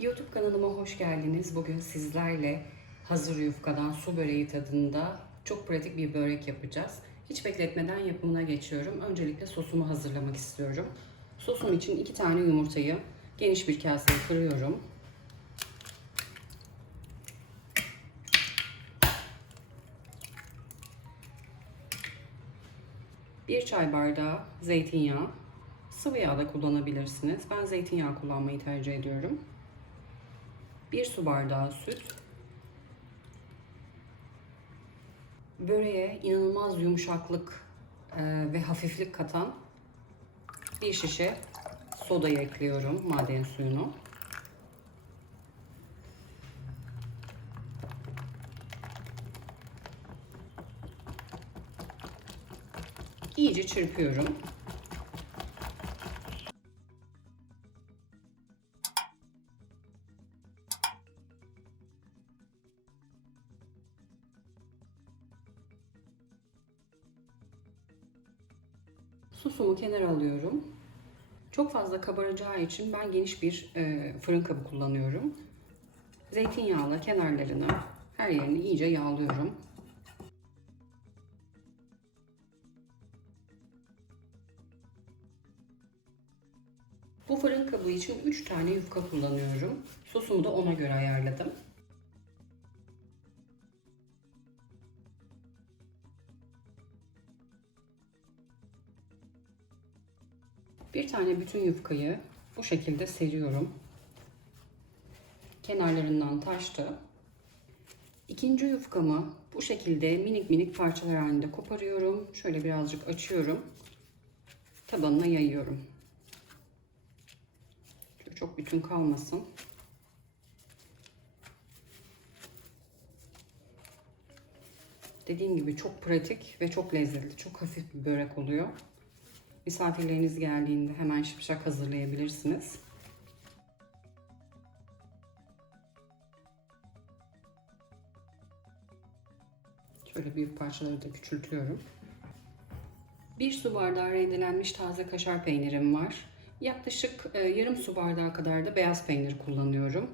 YouTube kanalıma hoş geldiniz. Bugün sizlerle hazır yufkadan su böreği tadında çok pratik bir börek yapacağız. Hiç bekletmeden yapımına geçiyorum. Öncelikle sosumu hazırlamak istiyorum. Sosum için iki tane yumurtayı geniş bir kaseye kırıyorum. Bir çay bardağı zeytinyağı, sıvı yağ da kullanabilirsiniz. Ben zeytinyağı kullanmayı tercih ediyorum. Bir su bardağı süt. Böreğe inanılmaz yumuşaklık e, ve hafiflik katan bir şişe sodayı ekliyorum, maden suyunu. İyice çırpıyorum. Sosumu kenara alıyorum. Çok fazla kabaracağı için ben geniş bir e, fırın kabı kullanıyorum. Zeytinyağla kenarlarını, her yerini iyice yağlıyorum. Bu fırın kabı için 3 tane yufka kullanıyorum. Sosumu da ona göre ayarladım. Bir tane bütün yufkayı bu şekilde seriyorum. Kenarlarından taştı. İkinci yufkamı bu şekilde minik minik parçalar halinde koparıyorum. Şöyle birazcık açıyorum. Tabanına yayıyorum. Çok bütün kalmasın. Dediğim gibi çok pratik ve çok lezzetli, çok hafif bir börek oluyor. Misafirleriniz geldiğinde hemen şıpşak hazırlayabilirsiniz. Şöyle büyük parçaları da küçültüyorum. Bir su bardağı rendelenmiş taze kaşar peynirim var. Yaklaşık e, yarım su bardağı kadar da beyaz peynir kullanıyorum.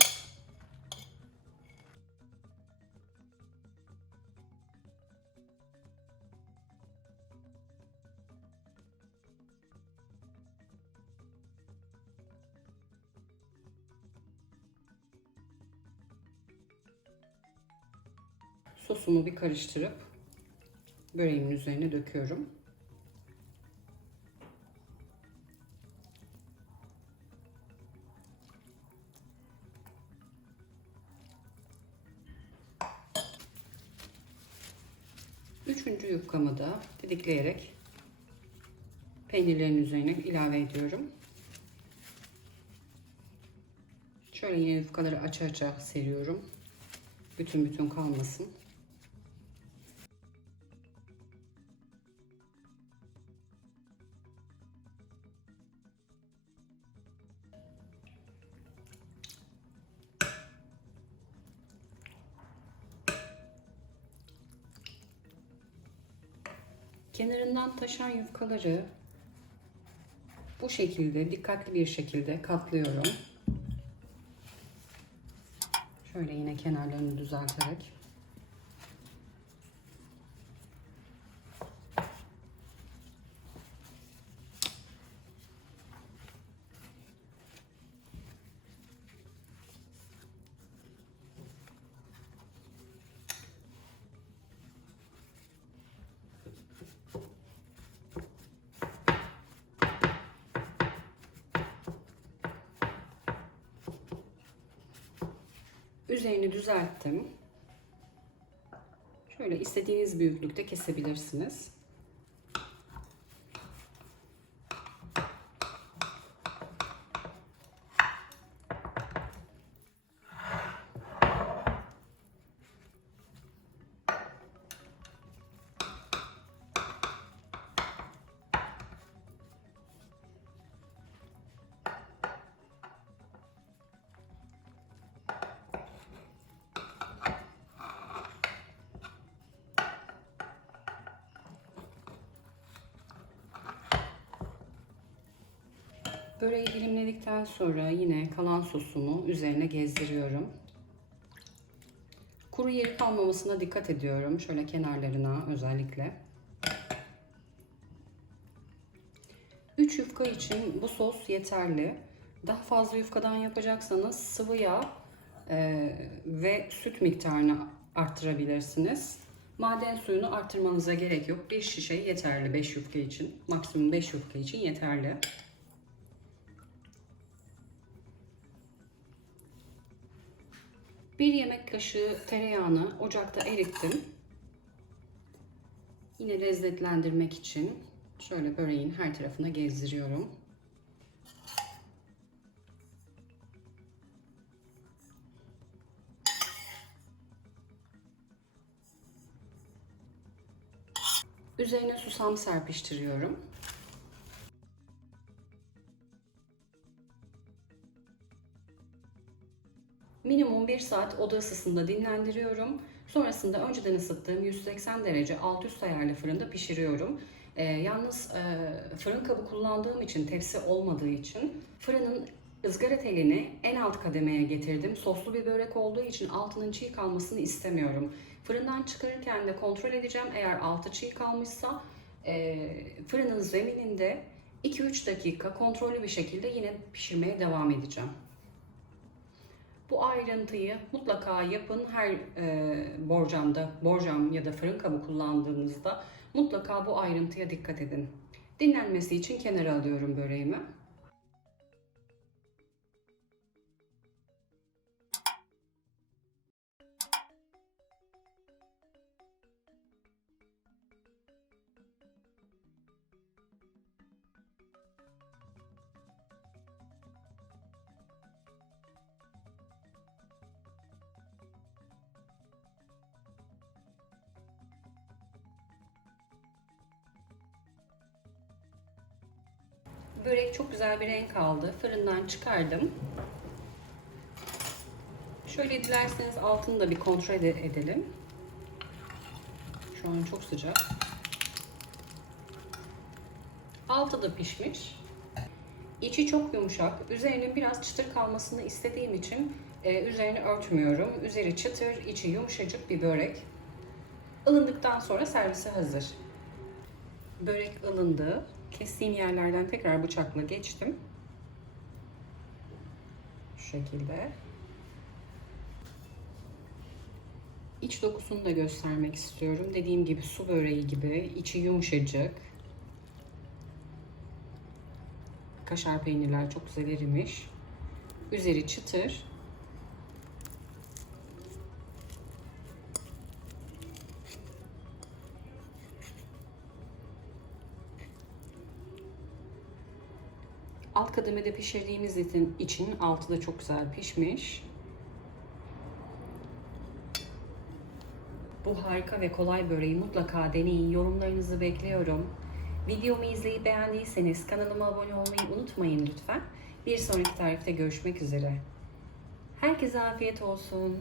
Sosumu bir karıştırıp böreğimin üzerine döküyorum. Üçüncü yufkamı da didikleyerek peynirlerin üzerine ilave ediyorum. Şöyle yine yufkaları aça aça seriyorum. Bütün bütün kalmasın. Kenarından taşan yufkaları bu şekilde dikkatli bir şekilde katlıyorum. Şöyle yine kenarlarını düzelterek. Üzerini düzelttim. Şöyle istediğiniz büyüklükte kesebilirsiniz. Böreği dilimledikten sonra yine kalan sosumu üzerine gezdiriyorum. Kuru yeri kalmamasına dikkat ediyorum. Şöyle kenarlarına özellikle. 3 yufka için bu sos yeterli. Daha fazla yufkadan yapacaksanız sıvı yağ e, ve süt miktarını arttırabilirsiniz. Maden suyunu arttırmanıza gerek yok. Bir şişe yeterli 5 yufka için. Maksimum 5 yufka için yeterli. Bir yemek kaşığı tereyağını ocakta erittim. Yine lezzetlendirmek için şöyle böreğin her tarafına gezdiriyorum. Üzerine susam serpiştiriyorum. Minimum 1 saat oda ısısında dinlendiriyorum. Sonrasında önceden ısıttığım 180 derece alt üst ayarlı fırında pişiriyorum. Ee, yalnız e, fırın kabı kullandığım için, tepsi olmadığı için fırının ızgara telini en alt kademeye getirdim. Soslu bir börek olduğu için altının çiğ kalmasını istemiyorum. Fırından çıkarırken de kontrol edeceğim. Eğer altı çiğ kalmışsa e, fırının zemininde 2-3 dakika kontrollü bir şekilde yine pişirmeye devam edeceğim. Bu ayrıntıyı mutlaka yapın. Her e, borcamda, borcam ya da fırın kabı kullandığınızda mutlaka bu ayrıntıya dikkat edin. Dinlenmesi için kenara alıyorum böreğimi. Börek çok güzel bir renk aldı. Fırından çıkardım. Şöyle dilerseniz altını da bir kontrol ede- edelim. Şu an çok sıcak. Altı da pişmiş. İçi çok yumuşak. Üzerinin biraz çıtır kalmasını istediğim için e, üzerini örtmüyorum. Üzeri çıtır, içi yumuşacık bir börek. Ilındıktan sonra servise hazır. Börek ılındı. Kestiğim yerlerden tekrar bıçakla geçtim. Şu şekilde. İç dokusunu da göstermek istiyorum. Dediğim gibi su böreği gibi. içi yumuşacık. Kaşar peynirler çok güzel erimiş. Üzeri çıtır. Alt kademede pişirdiğimiz etin için altı da çok güzel pişmiş. Bu harika ve kolay böreği mutlaka deneyin. Yorumlarınızı bekliyorum. Videomu izleyip beğendiyseniz kanalıma abone olmayı unutmayın lütfen. Bir sonraki tarifte görüşmek üzere. Herkese afiyet olsun.